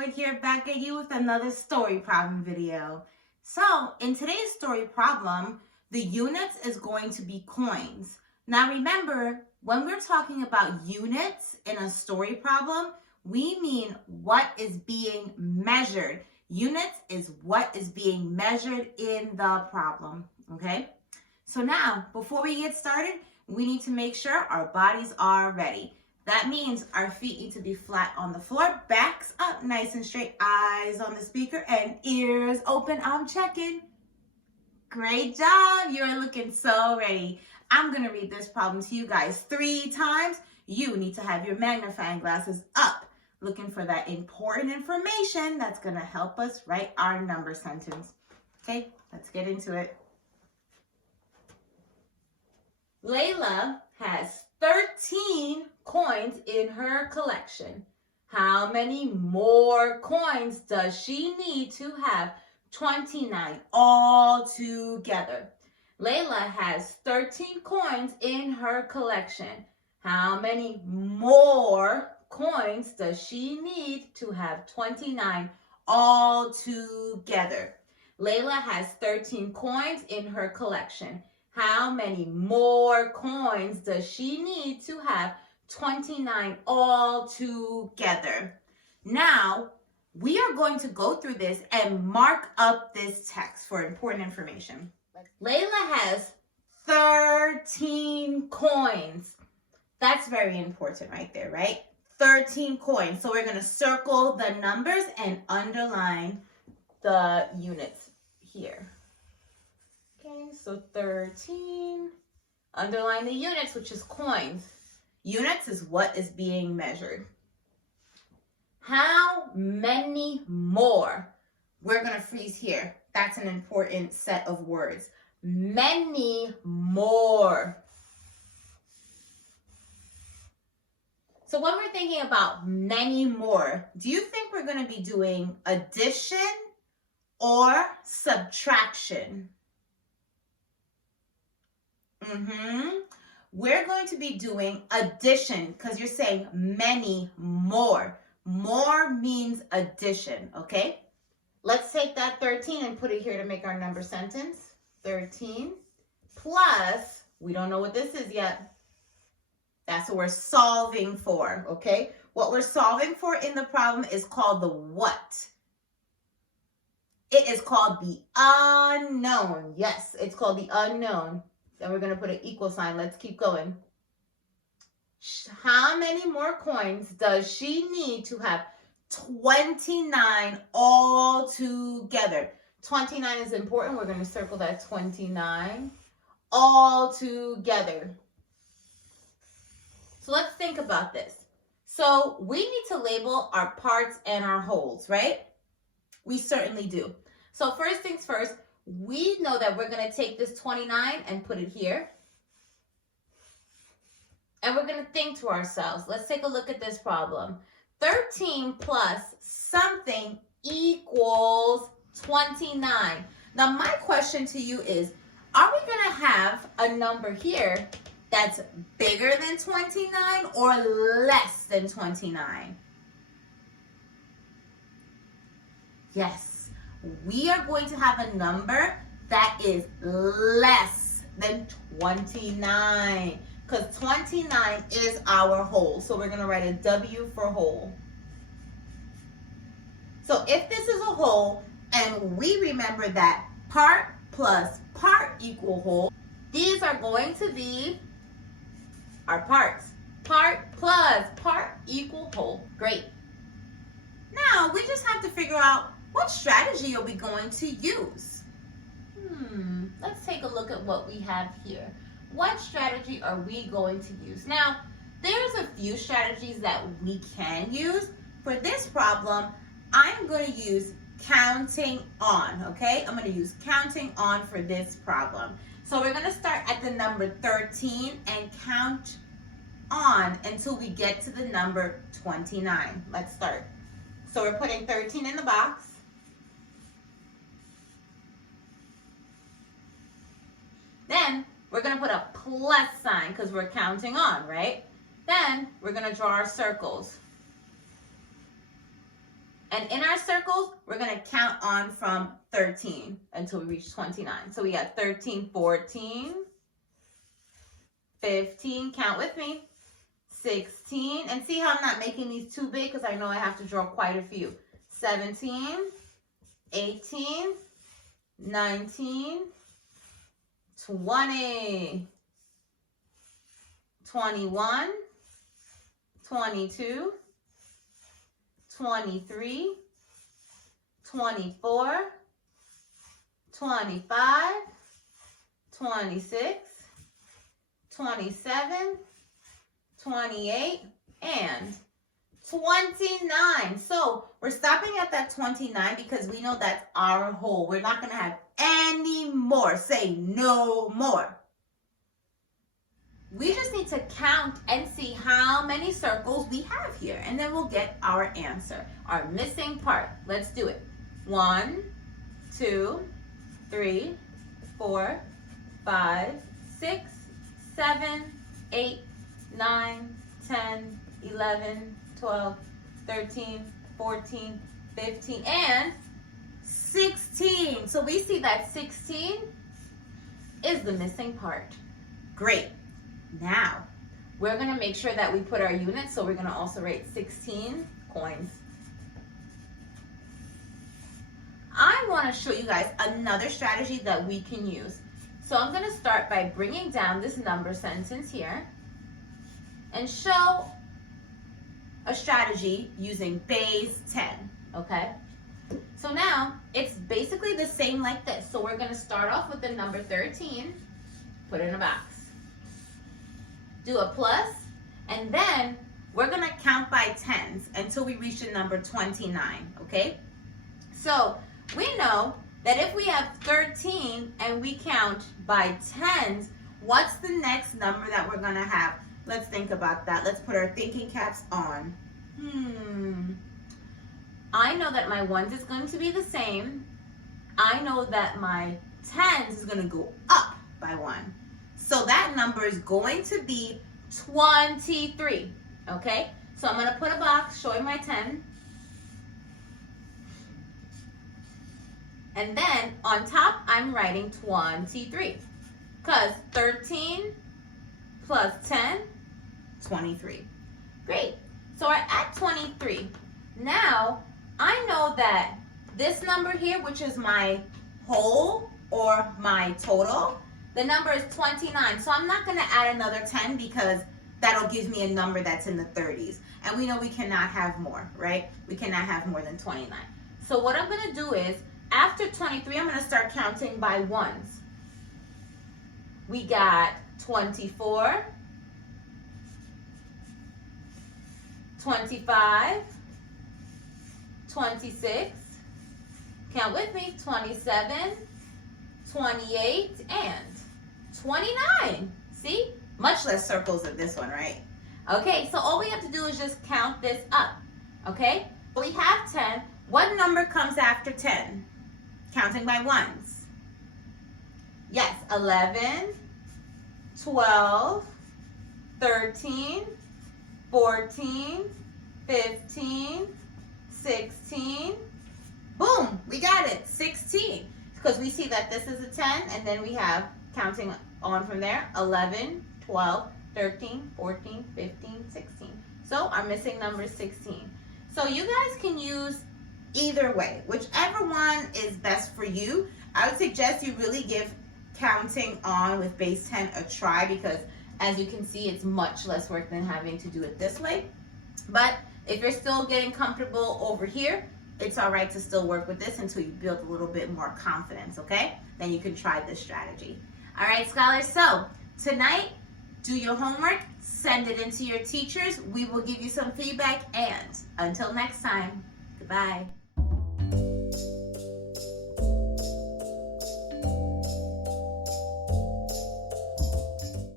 Sherwood here, back at you with another story problem video. So in today's story problem, the units is going to be coins. Now remember, when we're talking about units in a story problem, we mean what is being measured. Units is what is being measured in the problem, okay? So now, before we get started, we need to make sure our bodies are ready. That means our feet need to be flat on the floor, backs up nice and straight, eyes on the speaker, and ears open. I'm checking. Great job. You're looking so ready. I'm going to read this problem to you guys 3 times. You need to have your magnifying glasses up, looking for that important information that's going to help us write our number sentence. Okay, let's get into it. Layla has 13 coins in her collection. How many more coins does she need to have 29 all together? Layla has 13 coins in her collection. How many more coins does she need to have 29 all together? Layla has 13 coins in her collection. How many more coins does she need to have 29 all together? Now, we are going to go through this and mark up this text for important information. Layla has 13 coins. That's very important right there, right? 13 coins. So we're going to circle the numbers and underline the units here. Okay, so 13, underline the units, which is coins. Units is what is being measured. How many more? We're going to freeze here. That's an important set of words. Many more. So when we're thinking about many more, do you think we're going to be doing addition or subtraction? We're going to be doing addition because you're saying many more. More means addition, okay? Let's take that 13 and put it here to make our number sentence. 13 plus, we don't know what this is yet. That's what we're solving for, okay? What we're solving for in the problem is called the what? It is called the unknown. Yes, it's called the unknown. Then we're going to put an equal sign. Let's keep going. How many more coins does she need to have 29 all together? 29 is important. We're going to circle that 29 all together. So let's think about this. So we need to label our parts and our wholes, right? We certainly do. So first things first, we know that we're going to take this 29 and put it here. And we're going to think to ourselves, let's take a look at this problem. 13 plus something equals 29. Now my question to you is, are we going to have a number here that's bigger than 29 or less than 29? Yes, we are going to have a number that is less than 29. Because 29 is our whole. So we're going to write a W for whole. So if this is a whole, and we remember that part plus part equal whole, these are going to be our parts. Part plus part equal whole. Great. Now we just have to figure out what strategy are we going to use. Let's take a look at what we have here. What strategy are we going to use? Now, there's a few strategies that we can use. For this problem, I'm going to use counting on, okay? I'm going to use counting on for this problem. So we're going to start at the number 13 and count on until we get to the number 29. Let's start. So we're putting 13 in the box. Then we're going to put a plus sign because we're counting on, right? Then we're going to draw our circles. And in our circles, we're going to count on from 13 until we reach 29. So we got 13, 14, 15, count with me, 16, and see how I'm not making these too big because I know I have to draw quite a few. 17, 18, 19, 20, 21, 22, 23, 24, 25, 26, 27, 28, and 29. So we're stopping at that 29 because we know that's our whole. We're not going to have any more. Say no more. We just need to count and see how many circles we have here, and then we'll get our answer, our missing part. Let's do it. 1, 2, 3, 4, 5, 6, 7, 8, 9, 10, 11, 12, 13, 14, 15, and 16. So we see that 16 is the missing part. Great. Now, we're going to make sure that we put our units, so we're going to also write 16 coins. I want to show you guys another strategy that we can use. So I'm going to start by bringing down this number sentence here and show a strategy using base 10, okay? So now, it's basically the same like this. So we're going to start off with the number 13, put it in a box. Do a plus, and then we're going to count by tens until we reach the number 29, okay? So we know that if we have 13 and we count by tens, what's the next number that we're going to have? Let's think about that. Let's put our thinking caps on. I know that my ones is going to be the same. I know that my tens is going to go up by 1. So that number is going to be 23, okay? So I'm going to put a box showing my 10. And then on top, I'm writing 23. Because 13 plus 10, 23. Great. So we're at 23. Now, I know that this number here, which is my whole or my total, the number is 29, so I'm not going to add another 10 because that'll give me a number that's in the 30s. And we know we cannot have more, right? We cannot have more than 29. So what I'm going to do is, after 23, I'm going to start counting by ones. We got 24, 25, 26, count with me, 27, 28, and 29. See? Much less circles than this one, right? Okay, so all we have to do is just count this up. Okay? We have 10. What number comes after 10? Counting by ones. Yes, 11, 12, 13, 14, 15, 16. Boom, we got it, 16. Because we see that this is a 10, and then we have, counting on from there, 11, 12, 13, 14, 15, 16. So our missing number is 16. So you guys can use either way, whichever one is best for you. I would suggest you really give counting on with base 10 a try, because as you can see, it's much less work than having to do it this way. But if you're still getting comfortable over here, it's all right to still work with this until you build a little bit more confidence, okay? Then you can try this strategy. All right, scholars, so tonight, do your homework, send it into your teachers. We will give you some feedback, and until next time, goodbye.